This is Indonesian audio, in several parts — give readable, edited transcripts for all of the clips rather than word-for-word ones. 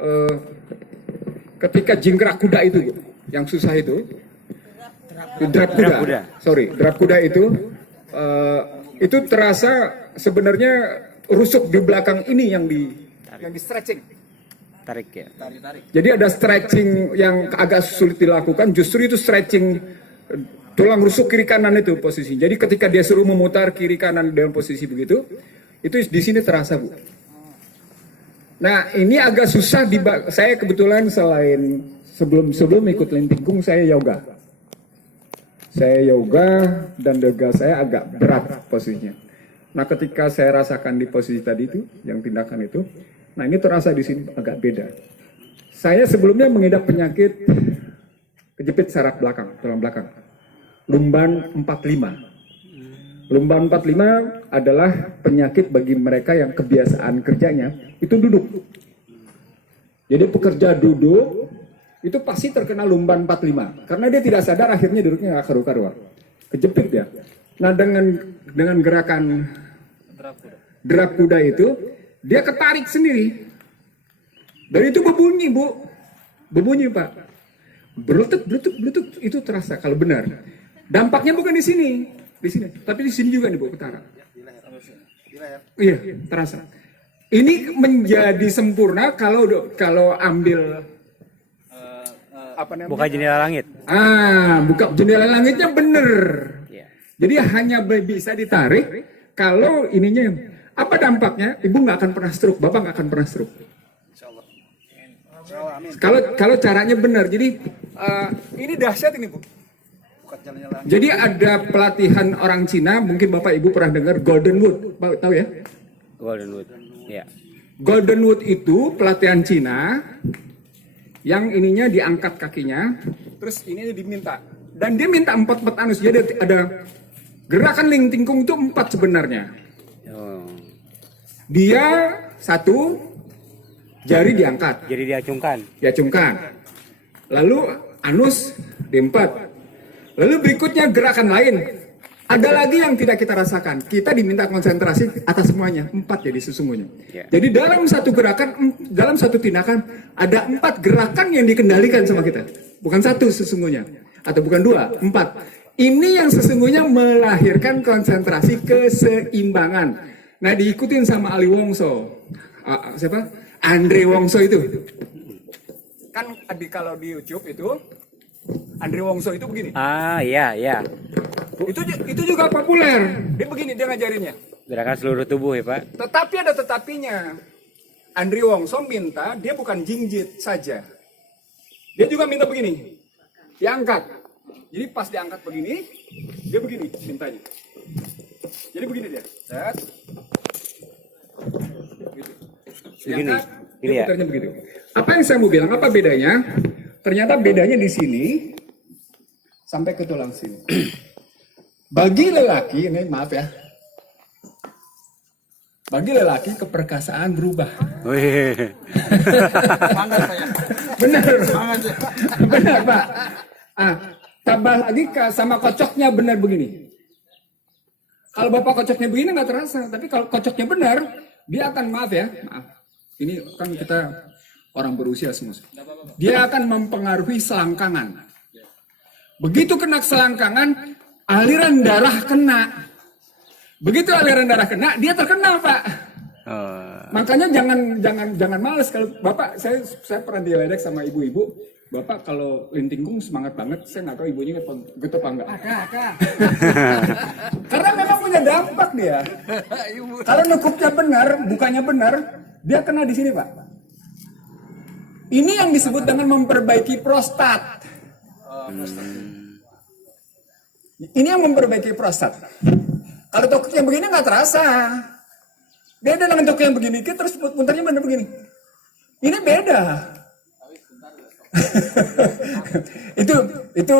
eh, ketika jingkrak kuda itu, Bu, yang susah itu, drap kuda. Drap kuda itu terasa sebenarnya rusuk di belakang ini yang di stretching. Tarik ya. Jadi ada stretching yang agak sulit dilakukan, justru itu stretching tulang rusuk kiri kanan itu posisi. Jadi ketika dia suruh memutar kiri kanan dalam posisi begitu, itu di sini terasa, Bu. Nah, ini agak susah saya kebetulan selain sebelum ikut Lintingkung saya yoga. Saya yoga dan yoga saya agak berat posisinya. Nah, ketika saya rasakan di posisi tadi itu, yang tindakan itu, nah ini terasa di sini agak beda. Saya sebelumnya mengidap penyakit kejepit saraf belakang, tulang belakang. Lumban 45. Lumban 45 adalah penyakit bagi mereka yang kebiasaan kerjanya itu duduk. Jadi pekerja duduk itu pasti terkena lumban 45 karena dia tidak sadar akhirnya duduknya nggak karu-karuan. Kejepit ya. Nah dengan gerakan drap kuda itu dia ketarik sendiri. Dan itu berbunyi, Bu. Berbunyi, Pak. Blutuk itu terasa kalau benar. Dampaknya bukan di sini, tapi di sini juga nih, Bu, utara. Iya, terasa. Ini menjadi sempurna kalau ambil apa namanya? Buka jendela langit. Buka jendela langitnya bener. Yeah. Jadi hanya bisa ditarik kalau ininya. Apa dampaknya? Ibu nggak akan pernah stroke, Bapak nggak akan pernah stroke. Kalau caranya benar. Jadi ini dahsyat ini, Bu. Jadi ada pelatihan orang Cina, mungkin Bapak Ibu pernah dengar Golden Wood, tahu ya? Golden Wood, ya. Golden Wood itu pelatihan Cina yang ininya diangkat kakinya, terus ini diminta. Dan dia minta 4 anus. Jadi ada gerakan Lintingkung itu 4 sebenarnya. Dia 1 jari diangkat. Jadi diacungkan. Lalu anus diempat. Lalu berikutnya gerakan lain. Ada lagi yang tidak kita rasakan. Kita diminta konsentrasi atas semuanya. 4 jadi sesungguhnya. Yeah. Jadi dalam satu gerakan, dalam satu tindakan, ada 4 gerakan yang dikendalikan sama kita. Bukan 1 sesungguhnya. Atau bukan 2, 4. Ini yang sesungguhnya melahirkan konsentrasi keseimbangan. Nah, diikutin sama Ali Wongso. Siapa? Andre Wongso itu. Kan kalau di YouTube itu, Andre Wongso itu begini. Iya. Itu juga populer. Dia begini, dia ngajarinnya. Gerakan seluruh tubuh ya, Pak. Tetapi ada tetapinya. Andre Wongso minta, dia bukan jinjit saja. Dia juga minta begini. Diangkat. Jadi pas diangkat begini, dia begini mintanya. Jadi begini dia. Set. Gitu. Begini. Dia putarnya begitu. Apa yang saya mau bilang? Apa bedanya? Ternyata bedanya di sini sampai ke tulang sini. Bagi lelaki, ini maaf ya. Bagi lelaki keperkasaan berubah. Benar. Benar, Pak. Tambah lagi sama kocoknya benar begini. Kalau Bapak kocoknya begini nggak terasa, tapi kalau kocoknya benar, dia akan maaf. Ini kan kita orang berusia semua. Dia akan mempengaruhi selangkangan. Begitu kena selangkangan, aliran darah kena. Begitu aliran darah kena, dia terkena, Pak. Makanya jangan males kalau Bapak. Saya pernah diledek sama ibu-ibu. Bapak kalau Lintingkung semangat banget. Saya nggak tahu ibunya gitu apa enggak. Ada. Karena memang punya dampak dia. Kalau nukupnya benar, bukannya benar, dia kena di sini, Pak. Ini yang disebut dengan memperbaiki prostat. Ini yang memperbaiki prostat. Kalau tokoknya begini nggak terasa. Beda dengan tokok yang begini, terus putarnya benar begini. Ini beda. itu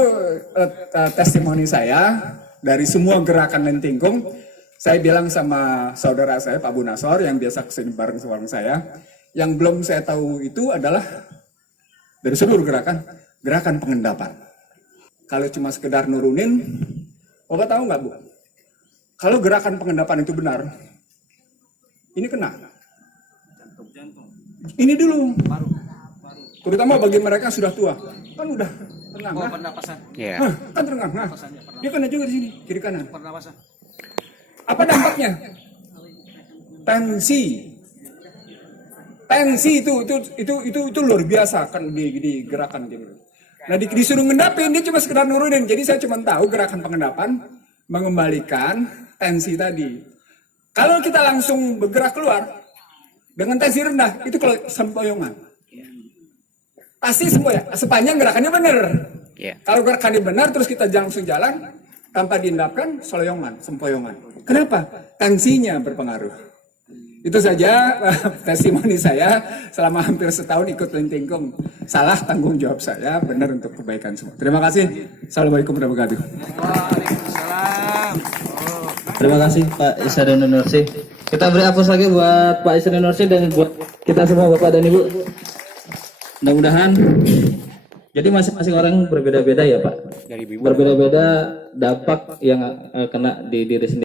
testimoni saya dari semua gerakan Lintingkung. Saya bilang sama saudara saya Pak Bunasor yang biasa kesini bareng sama saya. Yang belum saya tahu itu adalah dari seluruh gerakan pengendapan. Kalau cuma sekedar nurunin, Bapak tahu nggak, Bu? Kalau gerakan pengendapan itu benar, ini kena. Ini dulu, terutama bagi mereka yang sudah tua, kan udah terengah. Pernapasan. Iya. Kan terengah. Nah, dia kena juga di sini, kiri kanan. Pernapasan. Apa dampaknya? Tensi itu luar biasa kan di gerakan gitu. Nah disuruh ngendapin dia cuma sekedar nurunin. Jadi saya cuma tahu gerakan pengendapan mengembalikan tensi tadi. Kalau kita langsung bergerak keluar dengan tensi rendah itu kalau sempoyongan. Pasti sempoyongan sepanjang gerakannya benar. Iya. Kalau gerakannya benar terus kita langsung jalan tanpa diendapkan sempoyongan. Kenapa? Tensinya berpengaruh. Itu saja testimoni saya selama hampir setahun ikut Lentingkong. Salah tanggung jawab saya, benar untuk kebaikan semua. Terima kasih. Assalamualaikum warahmatullahi wabarakatuh. Waalaikumsalam. Terima kasih Pak Ihsanuddin Nursi. Kita beri aplaus lagi buat Pak Ihsanuddin Nursi dan buat kita semua Bapak dan Ibu. Mudah-mudahan jadi masing-masing orang berbeda-beda ya Pak. Dari Bibu. Berbeda-beda dampak yang kena di diri sendiri.